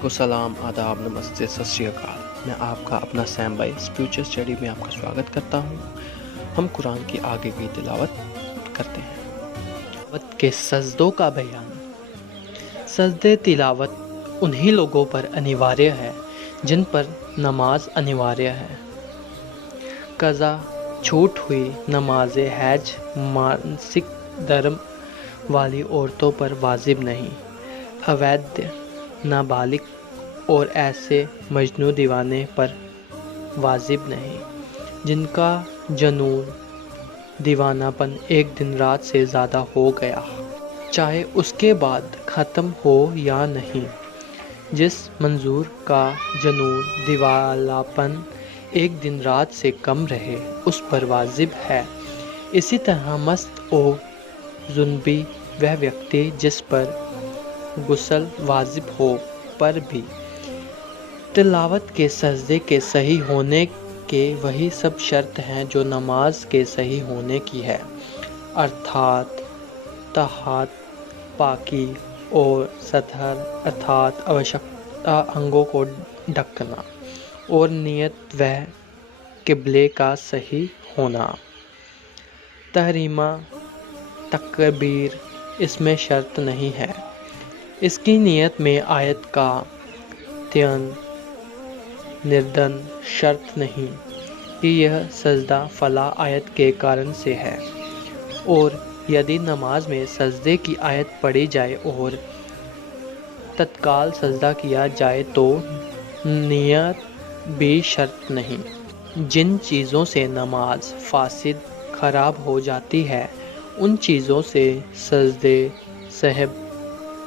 को सलाम, आदाब, नमस्ते, सत श्री अकाल। मैं आपका अपना सैम भाई फ्यूचर स्टडी में आपका स्वागत करता हूँ। हम कुरान की आगे की तिलावत करते हैं। तिलावत के सजदों का बयान। सजदे तिलावत उन्हीं लोगों पर अनिवार्य है जिन पर नमाज अनिवार्य है। कज़ा छूट हुई नमाज हैज मानसिक धर्म वाली औरतों पर वाजिब नहीं। अवैध, नाबालिग और ऐसे मजनू दीवाने पर वाजिब नहीं जिनका जनून दीवानापन एक दिन रात से ज़्यादा हो गया, चाहे उसके बाद ख़त्म हो या नहीं। जिस मंजूर का जनून दीवानापन एक दिन रात से कम रहे उस पर वाजिब है। इसी तरह मस्त और जुनबी वह व्यक्ति जिस पर गुस्ल वाजिब हो पर भी। तिलावत के सजदे के सही होने के वही सब शर्त हैं जो नमाज के सही होने की है, अर्थात तहात, पाकी और सतर अर्थात आवश्यकता अंगों को ढकना और नियत व किबले का सही होना। तहरीमा तकबीर इसमें शर्त नहीं है। इसकी नियत में आयत का त्यन निर्धन शर्त नहीं कि यह सजदा फला आयत के कारण से है। और यदि नमाज में सजदे की आयत पढ़ी जाए और तत्काल सजदा किया जाए तो नियत भी शर्त नहीं। जिन चीज़ों से नमाज फासिद खराब हो जाती है उन चीज़ों से सजदे सहब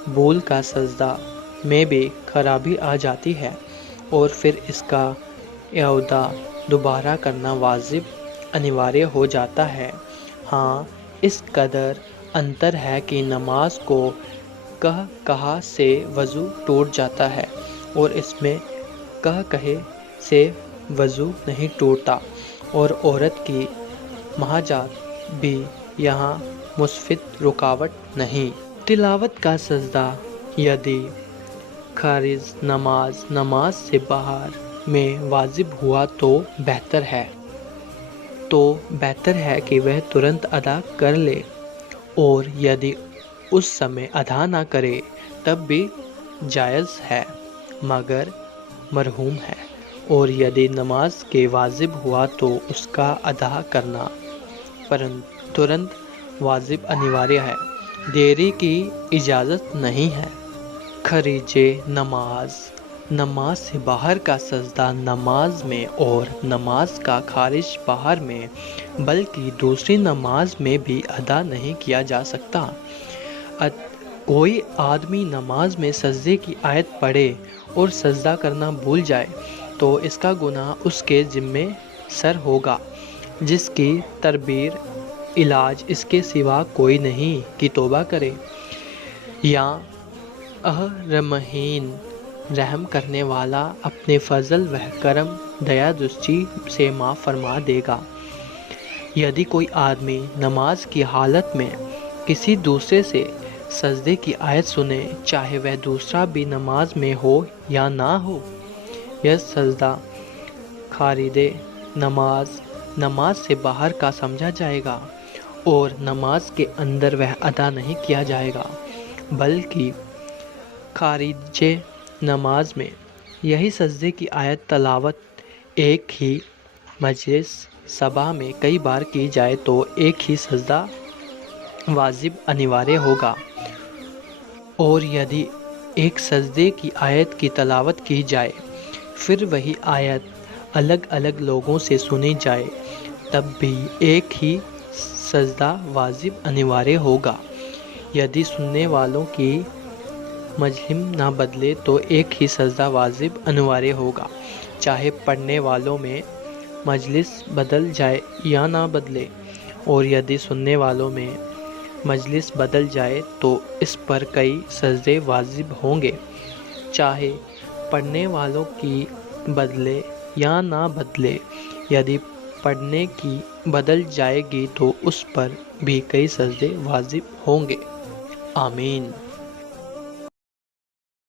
भूल का सजदा में भी खराबी आ जाती है और फिर इसका इआदा दोबारा करना वाजिब अनिवार्य हो जाता है। हाँ, इस कदर अंतर है कि नमाज को कहा से वज़ू टूट जाता है और इसमें कहे से वज़ू नहीं टूटता और औरत की महाजात भी यहाँ मुस्फिद रुकावट नहीं। तिलावत का सजदा यदि खारिज नमाज से बाहर में वाजिब हुआ तो बेहतर है कि वह तुरंत अदा कर ले, और यदि उस समय अदा ना करे तब भी जायज़ है मगर मरहूम है। और यदि नमाज के वाजिब हुआ तो उसका अदा करना परंतु तुरंत वाजिब अनिवार्य है, देरी की इजाज़त नहीं है। खरीजे नमाज से बाहर का सजदा नमाज में और नमाज का खारिज बाहर में बल्कि दूसरी नमाज में भी अदा नहीं किया जा सकता। कोई आदमी नमाज में सजदे की आयत पढ़े और सजदा करना भूल जाए तो इसका गुनाह उसके ज़िम्मे सर होगा, जिसकी तरबीर इलाज इसके सिवा कोई नहीं कि तौबा करे या रहमहीन रहम करने वाला अपने फजल व करम दया दृष्टि से माफ़ फरमा देगा। यदि कोई आदमी नमाज की हालत में किसी दूसरे से सजदे की आयत सुने, चाहे वह दूसरा भी नमाज में हो या ना हो, यह सजदा खारिदे नमाज से बाहर का समझा जाएगा और नमाज के अंदर वह अदा नहीं किया जाएगा, बल्कि खारिजे नमाज में यही सजदे की आयत तलावत एक ही मजलिस सभा में कई बार की जाए तो एक ही सजदा वाजिब अनिवार्य होगा। और यदि एक सजदे की आयत की तलावत की जाए फिर वही आयत अलग अलग लोगों से सुनी जाए तब भी एक ही सजदा वाजिब अनिवार्य होगा। यदि सुनने वालों की मजलिम ना बदले तो एक ही सजदा वाजिब अनिवार्य होगा, चाहे पढ़ने वालों में मजलिस बदल जाए या ना बदले। और यदि सुनने वालों में मजलिस बदल जाए तो इस पर कई सजदे वाजिब होंगे, चाहे पढ़ने वालों की बदले या ना बदले। यदि पढ़ने की बदल जाएगी तो उस पर भी कई सजदे वाजिब होंगे। आमीन।